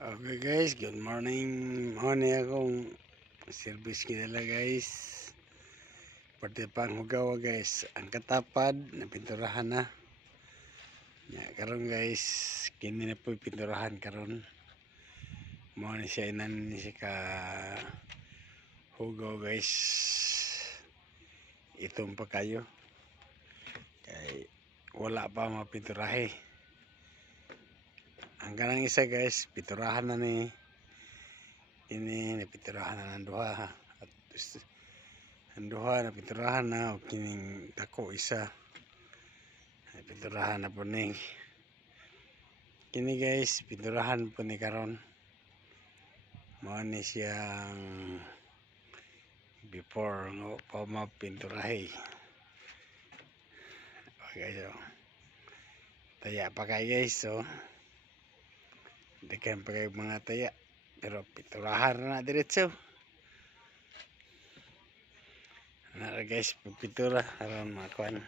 Okay guys, good morning. Morning akong service kinala guys. Pati pang hugawa guys. Ang katapad na pinturahan na. Ya, karon guys, kini na po pinturahan karon. Mo ni siya inan ni siya ka hugaw guys. Itong pa kayo. Kay wala pa mapinturahe. Ang kanang isa guys, pinturahan na ni ini napinturahan na ng duha. At ang duha napinturahan na o kining dako isa napinturahan na po ni kini guys, pinturahan po ni karon. Mao ni siyang before no pa mapinturahe. Okay so taya pa kay guys, so daghan pa kay mga taya pero pinturahan na diretso na guys. Pagpintura aron makuan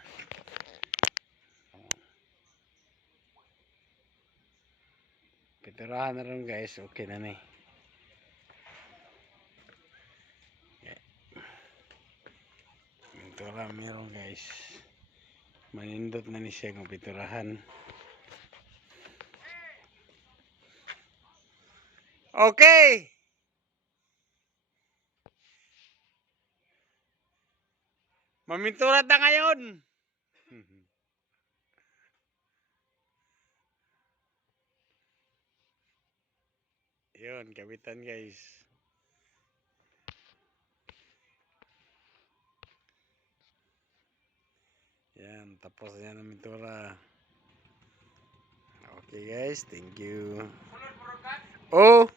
pinturahan na ron guys, okay na ni. Pintura meron guys, manindot na ni siya kung pinturahan. Okay, mamintura na ngayon. Yun, kabitan guys. Yan, tapos yan ang pintura. Okay guys, thank you. Oh!